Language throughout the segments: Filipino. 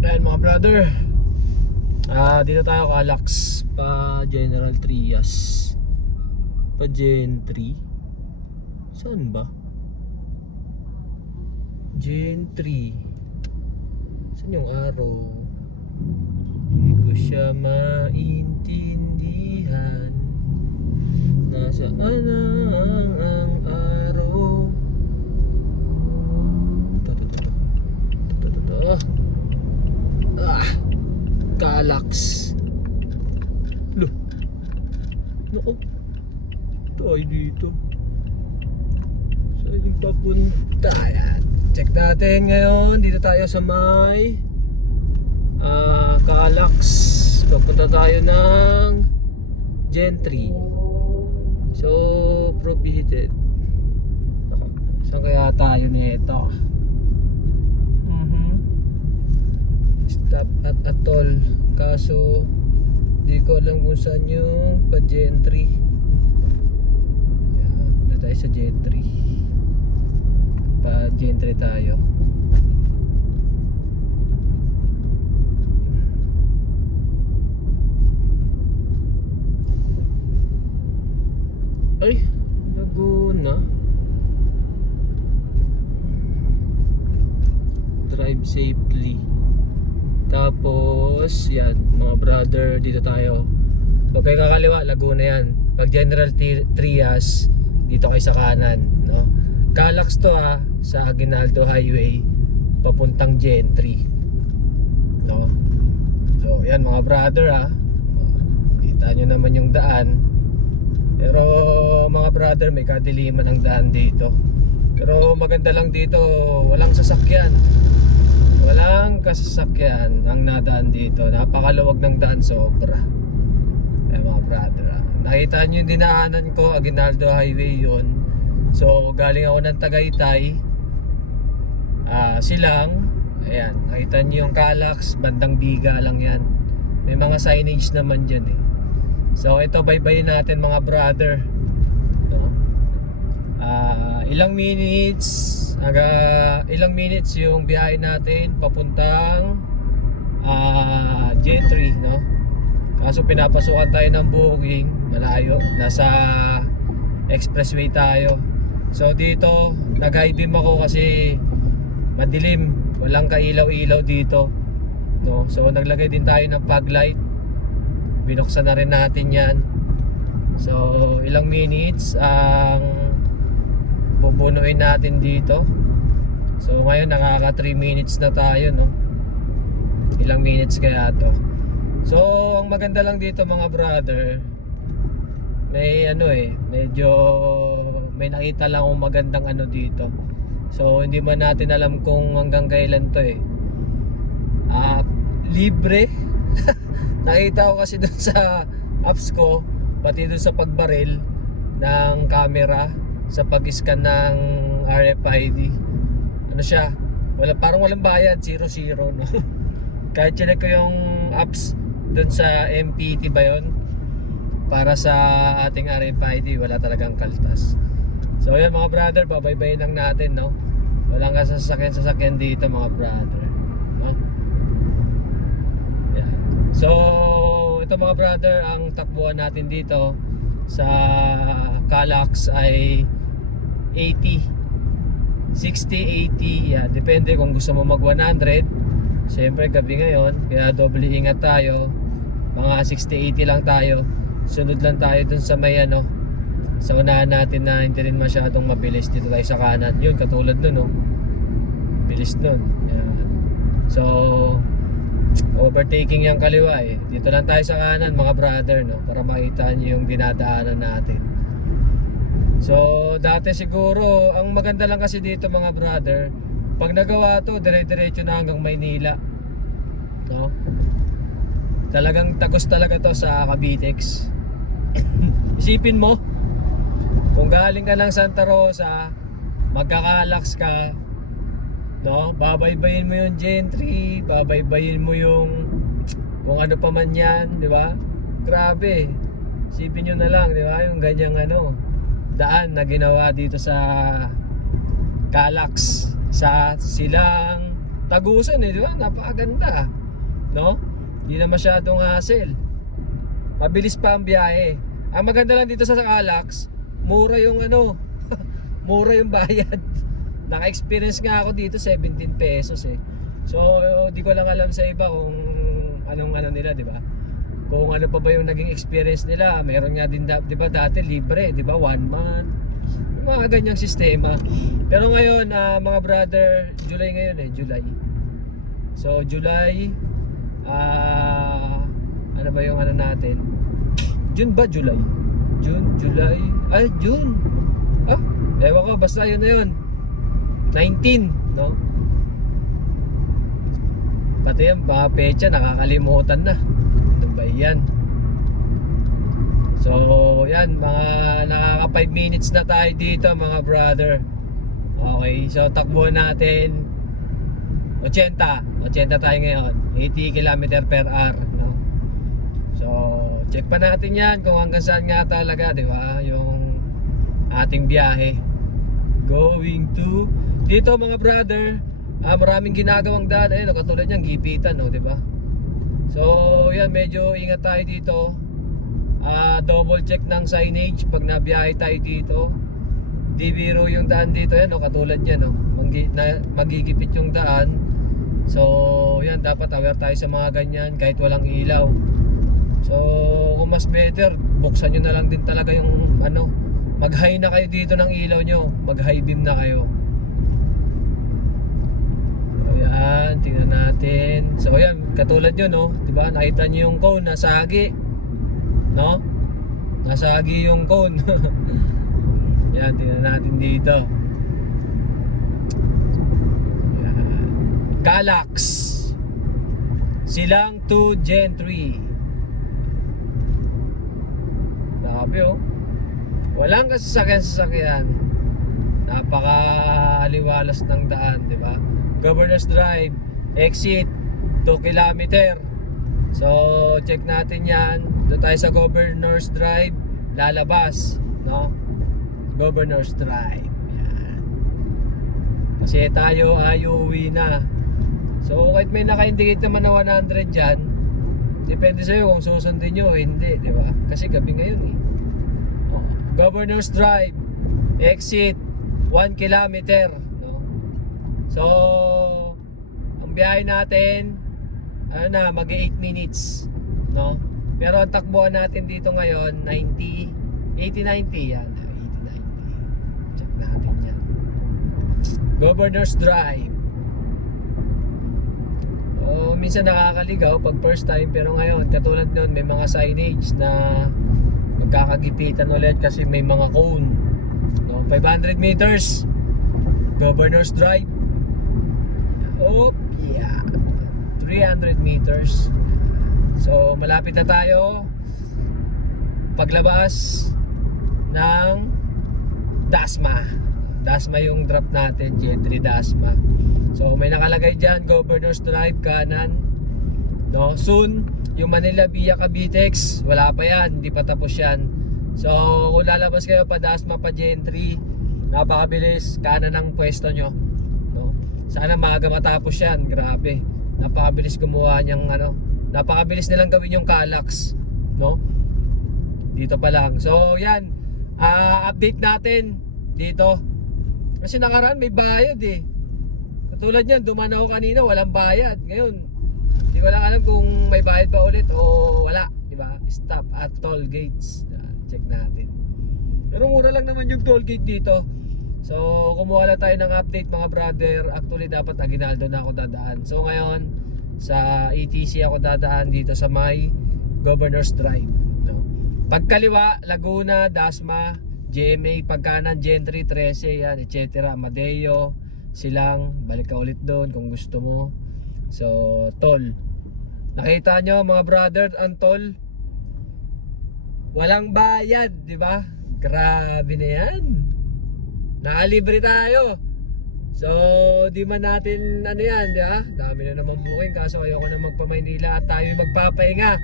Ayan mga brother, dito tayo Calax pa General Trias, pa Gen 3. Saan ba? Gen 3. Saan yung araw? Hindi ko siya maintindihan. Nasaan ang araw? Calax. Loh. Naku. Tayo dito. Saan yung papunta? Ayan. Check natin ngayon. Dito tayo sa may Calax. Papunta tayo ng Gen 3. So, prohibited. Saan kaya tayo nito? Stop at Atoll. Kaso di ko alam kung saan yung pa Gen 3. Yan, tayo sa Gen 3. Pa Gen 3 tayo. Ay, Laguna. Drive safely. Tapos, yan, mga brother, dito tayo. Pag kayo kakaliwa, Laguna yan. Pag General Trias, dito kayo sa kanan, no? Calax to sa Aguinaldo Highway, papuntang Gen 3. No? So, yan mga brother kita nyo naman yung daan. Pero mga brother, may kadiliman ang daan dito. Pero maganda lang dito, walang sasakyan. Walang kasasakyan ang nadaan dito. Napakaluwag ng daan, sobra. Mga brother, nakita nyo yung dinaanan ko, Aguinaldo Highway yun. So galing ako ng Tagaytay, Silang. Ayan, nakita nyo yung Calax, bandang Biga lang yan. May mga signage naman dyan So ito, baybayin natin mga brother, no? Ilang minutes yung biyahe natin papuntang Gen 3, no? Kaso pinapasukan tayo ng booking, malayo, nasa expressway tayo. So dito nag-high beam ako kasi madilim, walang kailaw-ilaw dito, no? So naglagay din tayo ng fog light, binuksan na rin natin yan. So ilang minutes ang bubunuin natin dito. So ngayon nakaka 3 minutes na tayo, no? Ilang minutes kaya to? So ang maganda lang dito mga brother, may medyo may nakita lang akong magandang dito. So hindi man natin alam kung hanggang kailan to libre. Nakita ko kasi dun sa apps ko, pati dun sa pagbaril ng camera, sa pag-scan ng RFID, ano siya, parang walang bayad, 0-0, no? Kahit chinek ko yung apps dun sa MPT ba yun, para sa ating RFID, wala talagang kaltas. So yun mga brother, babaybayin lang natin, no? Walang sasakyan dito mga brother, no? Yan. So ito mga brother, ang takbuhan natin dito sa Calax ay 80, 60, 80, yeah, depende kung gusto mo mag 100. Siyempre gabi ngayon, kaya doble ingat tayo. Mga 60, 80 lang tayo. Sunod lang tayo dun sa may sa unahan natin na hindi rin masyadong mabilis. Dito tayo sa kanan. Yun, katulad nun, bilis nun. Yeah. So overtaking yung kaliwa Dito lang tayo sa kanan mga brother, no? Para makita nyo yung dinadaanan natin. So dati siguro, ang maganda lang kasi dito mga brother, pag nagawa to, dire-diretso na hanggang Maynila, no? Talagang tagos talaga to sa Cavitex. Isipin mo, kung galing ka ng Santa Rosa, magka-Calax ka, no? Babaybayin mo yung Gen 3, babaybayin mo yung kung ano pa man yan, di ba? Grabe. Isipin nyo na lang, di ba? Yung ganyang daan na ginawa dito sa Calax, sa Silang, Tagusan di ba? Napakaganda, no? Hindi na masyadong hassle. Mabilis pa ang biyahe. Ang maganda lang dito sa Calax, mura yung mura yung bayad. Naka-experience nga ako dito, 17 pesos eh. So, di ko lang alam sa iba kung anong nila, di ba? Kung ano pa ba yung naging experience nila. Meron nga din, di ba, dati libre, di ba? 1 month. Mga ganyang sistema. Pero ngayon, mga brother, July ngayon eh, July. So, July, ano ba yung natin? June ba? July? June, July, June. Ewan ko, basta yun na yun. 19, no? Pati yung mga pecha, nakakalimutan na. Ano ba yan? So, yan, mga nakaka 5 minutes na tayo dito, mga brother. Okay, so takbo natin 80 tayo ngayon, 80 km per hour, no? So, check pa natin yan kung hanggang saan nga talaga, di ba? Yung ating biyahe going to dito, mga brother. Maraming ginagawang daan, ayun, katulad niyan, gipitan, no, di ba? So, yan, medyo ingat tayo dito. Double check ng signage pag nabiyahe tayo dito. Di biro yung daan dito, yan, no, katulad yan, no, magigipit yung daan. So, yan, dapat aware tayo sa mga ganyan kahit walang ilaw. So, kung mas better, buksan nyo na lang din talaga yung mag-high na kayo dito ng ilaw nyo, mag-high beam na kayo. So, yan, tingnan natin. So, yan, katulad nyo, no, diba, nakita nyo yung cone, nasagi, no? Nasagi yung cone. Yan, tingnan natin dito. Yan. Calax Silang 2 Gen 3. Grabe, oh. Walang kasasakyan. Napaka-aliwalas ng daan, di ba? Governor's Drive, exit 2 kilometer. So, check natin yan. Doon tayo sa Governor's Drive, lalabas, no? Governor's Drive. Yan. Kasi tayo ay uuwi na. So, kahit may naka-indicate naman na 100 dyan, depende sa'yo kung susundin nyo o hindi, di ba? Kasi gabi ngayon eh. Governor's Drive, exit 1 kilometer, no? So, ang biyahe natin, mag-8 minutes, no? Pero ang takbuhan natin dito ngayon, 80-90 yan. 80-90. Check natin yan. Governor's Drive. Minsan nakakaligaw pag first time, pero ngayon, katulad nun, may mga signage na magkakagipitan ulit kasi may mga cone, no? 500 meters Governor's Drive. Yeah, 300 meters. So malapit na tayo paglabas ng Dasma yung drop natin, Gen 3 Dasma. So may nakalagay dyan, Governor's Drive kanan, no? Soon yung Manila via Cavitex, wala pa yan, hindi pa tapos yan. So kung lalabas kayo pa Dasma pa Gen 3, napakabilis, kanan ang pwesto nyo, no? Sana maaga matapos yan. Grabe, napakabilis gumawa niyang napakabilis nilang gawin yung Calax, no? Dito pa lang. So yan, update natin dito. Kasi nakaraan may bayad eh. Katulad yan, dumaan ako kanina, walang bayad. Ngayon, hindi ko lang alam kung may bayad ba ulit o wala, diba? Stop at toll gates. Check natin. Pero mura lang naman yung toll gate dito. So kumuha lang tayo ng update, mga brother. Actually dapat Aguinaldo na ako dadaan. So ngayon sa ETC ako dadaan dito sa may Governor's Drive, no? Pagkaliwa, Laguna, Dasma, GMA, pagkanan Gen 3, 13, yan, etc. Madeo, Silang, balik ka ulit doon kung gusto mo. So toll, nakita nyo mga brother, ang toll walang bayad, di ba? Grabe na yan. Nakalibre tayo. So di man natin yan, di ba? Dami na naman booking, kaso ayoko na magpa-Maynila at tayo magpapahinga.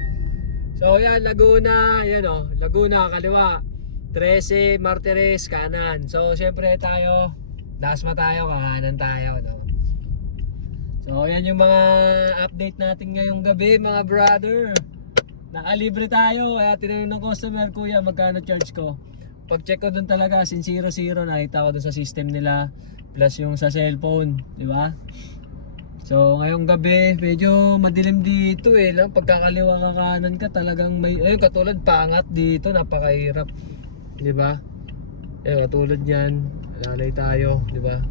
So yan, Laguna, yan o, Laguna kaliwa, 13 Martires kanan. So syempre tayo, Dasma tayo, kanan tayo, no? So yan yung mga update natin ngayong gabi mga brother. Nakalibre tayo, kaya tinanong ng customer, kuya magkano charge ko? Pag check ko dun talaga, sin 0-0, nakita ko dun sa system nila, plus yung sa cellphone, di ba? So ngayong gabi, medyo madilim dito eh, lang pagkakaliwa ka kanan ka talagang may, ayun katulad pangat dito, napakahirap, di ba? Ayun katulad yan, alalay tayo, di ba?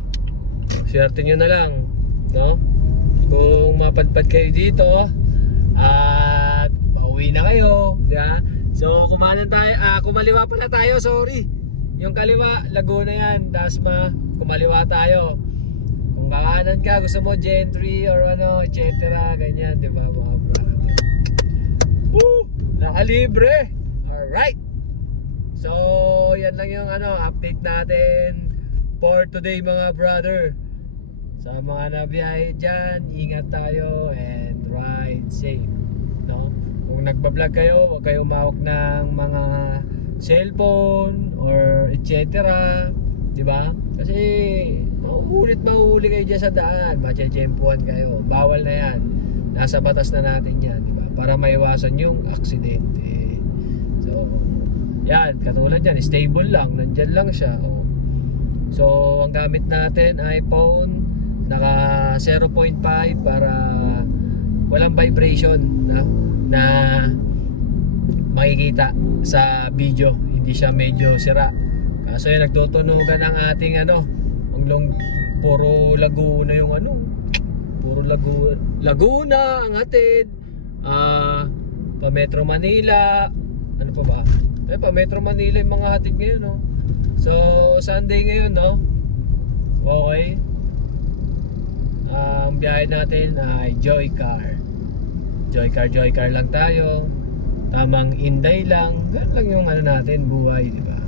Swerte nyo na lang, no? Kung mapadpad kayo dito at pauwi na kayo, di ba? So kumanan tayo, kumaliwa pala tayo, sorry. Yung kaliwa, Laguna yan, Dasma, kumaliwa tayo. Kung kakanan ka, gusto mo Gentry or ano, etc. Ganyan, di ba mga brother? Woo! Nakalibre! Alright! So, yan lang yung ano, update natin for today mga brother. Sa mga nabiyahe dyan, ingat tayo and ride safe, no? Kung nagbablog kayo, huwag kayo umawak ng mga cellphone or etc. Diba? Kasi mahuhuli kayo dyan sa daan, matsyempuan kayo, bawal na yan, nasa batas na natin yan, diba? Para maiwasan yung aksidente. So yan, katulad yan, stable lang, nandyan lang siya, oh. So ang gamit natin iPhone, naka 0.5 para walang vibration na makikita sa video, hindi siya medyo sira. Kaso yan, nagtutunugan ang ating ano, puro Laguna yung ano, puro Laguna ang hatid, pa Metro Manila, ano pa ba? Pa Metro Manila yung mga hatid ngayon, no? So Sunday ngayon, no? Okay. Ang biyahe natin ay Joycar lang tayo, tamang Inday lang, ganun lang yung ano natin, buhay, di ba?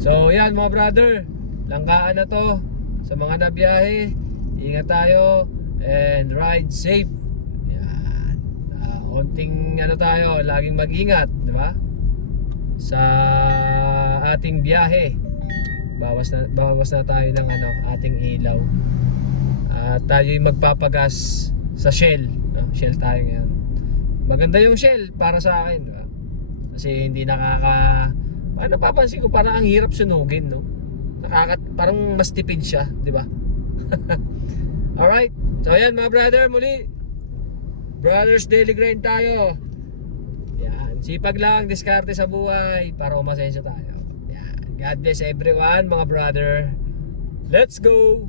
So yan mga brother, langkaan na to sa mga nabiyahe, ingat tayo and ride safe. Yan, konting ano tayo, laging mag-ingat, di ba? Sa ating biyahe, bawas na tayo ng ano, ating ilaw. At tayo'y magpapagas sa Shell, no? Shell tayo ngayon. Maganda yung Shell para sa akin, diba? Kasi hindi napapansin ko parang ang hirap sunugin, no? Parang mas tipid siya, di ba? Alright, so ayan mga brother, muli Brothers Daily Grind tayo. Yan, sipag lang, diskarte sa buhay para umasensya tayo. Yan, God bless everyone mga brother. Let's go!